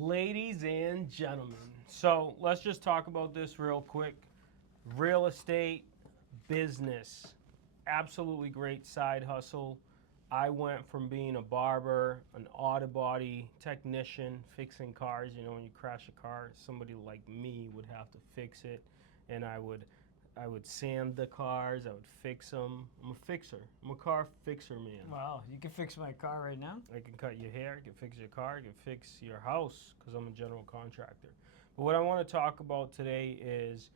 Ladies and gentlemen, so let's just talk about this real quick. Real estate business, absolutely great side hustle. I went from being a barber, an auto body technician, fixing cars. You know, when you crash a car, somebody like me would have to fix it, and I would sand the cars. I would fix them. I'm a fixer. I'm a car fixer, man. Wow, you can fix my car right now? I can cut your hair, I can fix your car, I can fix your house because I'm a general contractor. But what I want to talk about today is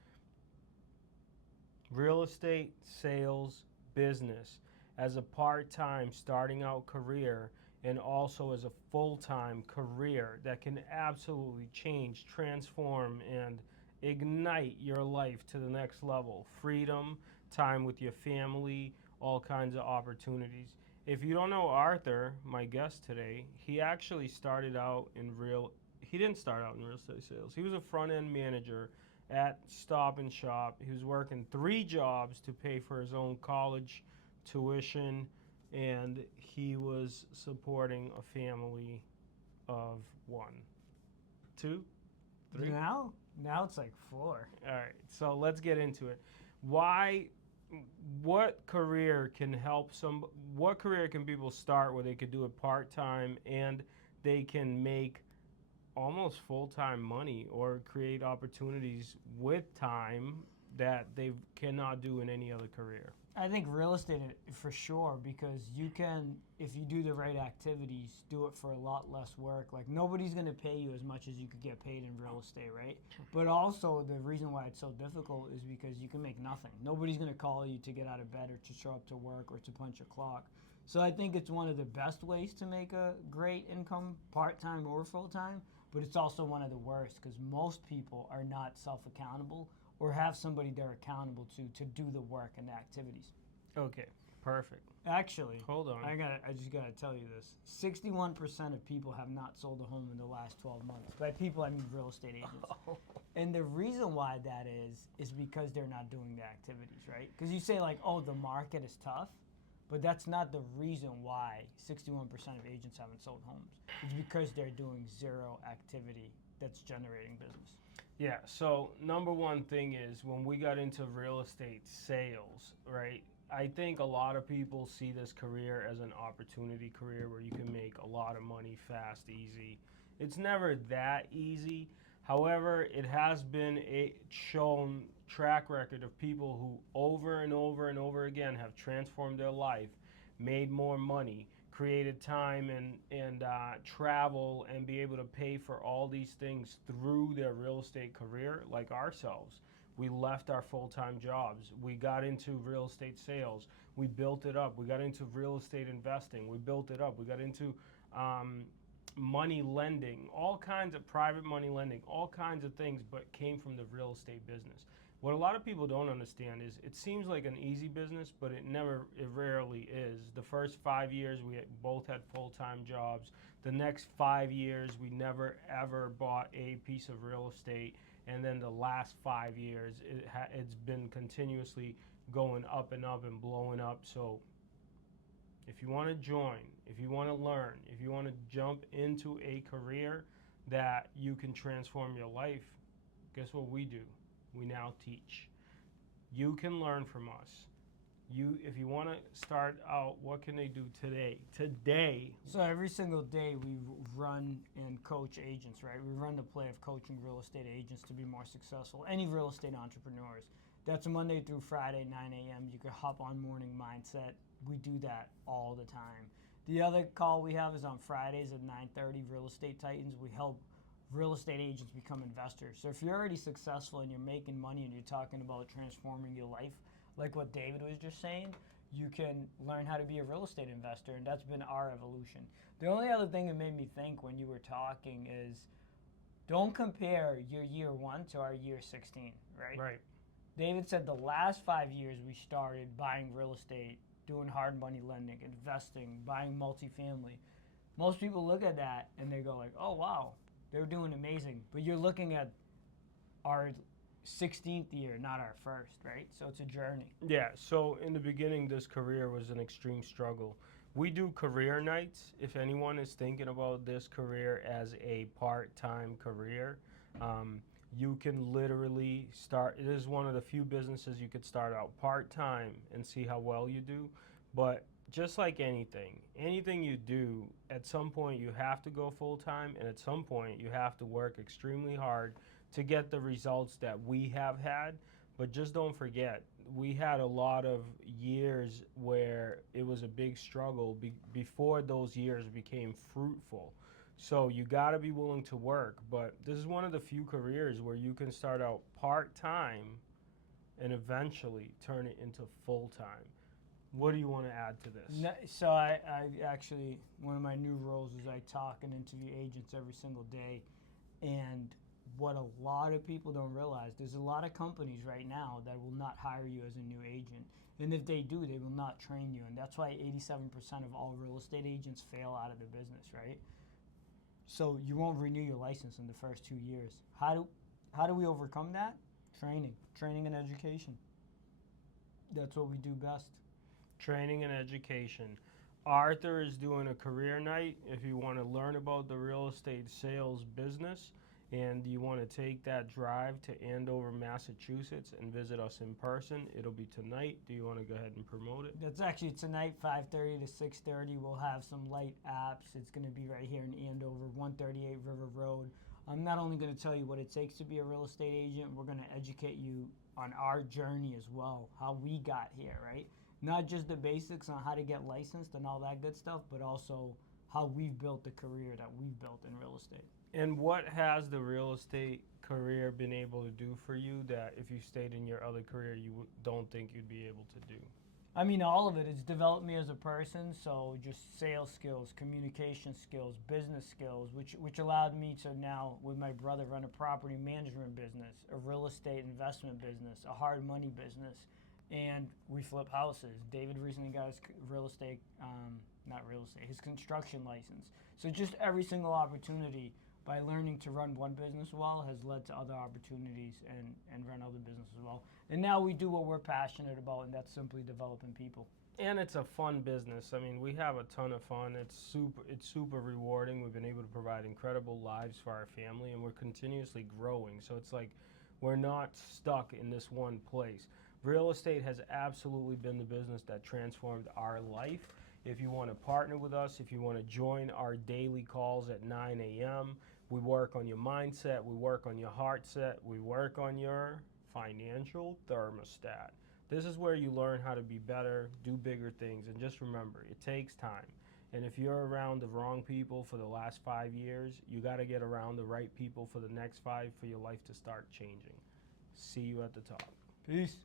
real estate, sales, business as a part-time starting out career and also as a full-time career that can absolutely change, transform, and ignite your life to the next level. Freedom, time with your family, all kinds of opportunities. If you don't know Arthur, my guest today, he actually started out in he didn't start out in real estate sales. He was a front-end manager at Stop and Shop. He was working 3 jobs to pay for his own college tuition, and he was supporting a family of 1, 2, 3. Now it's like 4. All right, so let's get into it. What career can what career can people start where they could do it part-time and they can make almost full-time money or create opportunities with time that they cannot do in any other career? I think real estate for sure, because you can, if you do the right activities, do it for a lot less work. Like, nobody's going to pay you as much as you could get paid in real estate, right? But also the reason why it's so difficult is because you can make nothing. Nobody's going to call you to get out of bed or to show up to work or to punch a clock. So I think it's one of the best ways to make a great income, part-time or full-time, but it's also one of the worst because most people are not self-accountable or have somebody they're accountable to do the work and the activities. Okay, perfect. Actually, Hold on. I just gotta tell you this. 61% of people have not sold a home in the last 12 months. By people, I mean real estate agents. And the reason why that is because they're not doing the activities, right? Because you say like, oh, the market is tough, but that's not the reason why 61% of agents haven't sold homes. It's because they're doing zero activity that's generating business. Yeah, so number one thing is when we got into real estate sales, right? I think a lot of people see this career as an opportunity career where you can make a lot of money fast, easy. It's never that easy. However, it has been a shown track record of people who over and over and over again have transformed their life, made more money, created time and travel and be able to pay for all these things through their real estate career, like ourselves. We left our full-time jobs. We got into real estate sales. We built it up. We got into real estate investing. We built it up. We got into money lending, all kinds of private money lending, all kinds of things, but came from the real estate business. What a lot of people don't understand is it seems like an easy business, but it rarely is. The first 5 years, we both had full-time jobs. The next 5 years, we never ever bought a piece of real estate. And then the last 5 years, it's been continuously going up and up and blowing up. So if you want to join, if you want to learn, if you want to jump into a career that you can transform your life, guess what we do? We now teach. You can learn from us. If you want to start out, what can they do today? So every single day we run and coach agents, right? We run the play of coaching real estate agents to be more successful. Any real estate entrepreneurs. That's Monday through Friday, 9 a.m. You can hop on Morning Mindset. We do that all the time. The other call we have is on Fridays at 9:30, Real Estate Titans. We help real estate agents become investors. So if you're already successful and you're making money and you're talking about transforming your life, like what David was just saying, you can learn how to be a real estate investor, and that's been our evolution. The only other thing that made me think when you were talking is don't compare your year 1 to our year 16, right? Right. David said the last 5 years we started buying real estate, doing hard money lending, investing, buying multifamily. Most people look at that and they go like, oh, wow, they're doing amazing. But you're looking at our 16th year, not our first, right? So it's a journey. Yeah, so in the beginning, this career was an extreme struggle. We do career nights. If anyone is thinking about this career as a part-time career, you can literally start. It is one of the few businesses you could start out part-time and see how well you do. But just like anything you do, at some point you have to go full-time, and at some point you have to work extremely hard to get the results that we have had. But just don't forget, we had a lot of years where it was a big struggle before those years became fruitful. So you got to be willing to work. But this is one of the few careers where you can start out part time and eventually turn it into full time. What do you want to add to this? So I actually, one of my new roles is I talk and interview agents every single day. And what a lot of people don't realize, there's a lot of companies right now that will not hire you as a new agent. And if they do, they will not train you. And that's why 87% of all real estate agents fail out of the business, right? So you won't renew your license in the first 2 years. How do we overcome that? Training and education. That's what we do best. Training and education. Arthur is doing a career night. If you want to learn about the real estate sales business and you want to take that drive to Andover, Massachusetts and visit us in person, it'll be tonight. Do you want to go ahead and promote it? That's actually tonight, 5:30 to 6:30. We'll have some light apps. It's going to be right here in Andover, 138 River Road. I'm not only going to tell you what it takes to be a real estate agent, we're going to educate you on our journey as well, how we got here, right? Not just the basics on how to get licensed and all that good stuff, but also how we've built the career that we've built in real estate. And what has the real estate career been able to do for you that if you stayed in your other career, you don't think you'd be able to do? I mean, all of it. It's developed me as a person, so just sales skills, communication skills, business skills, which allowed me to now, with my brother, run a property management business, a real estate investment business, a hard money business, and we flip houses. David recently got his his construction license. So just every single opportunity, by learning to run one business well, has led to other opportunities and run other businesses well. And now we do what we're passionate about, and that's simply developing people. And it's a fun business. I mean, we have a ton of fun. It's super rewarding. We've been able to provide incredible lives for our family, and we're continuously growing. So it's like we're not stuck in this one place. Real estate has absolutely been the business that transformed our life. If you want to partner with us, if you want to join our daily calls at 9 a.m., we work on your mindset, we work on your heart set, we work on your financial thermostat. This is where you learn how to be better, do bigger things, and just remember, it takes time. And if you're around the wrong people for the last 5 years, you got to get around the right people for the next 5 for your life to start changing. See you at the top. Peace.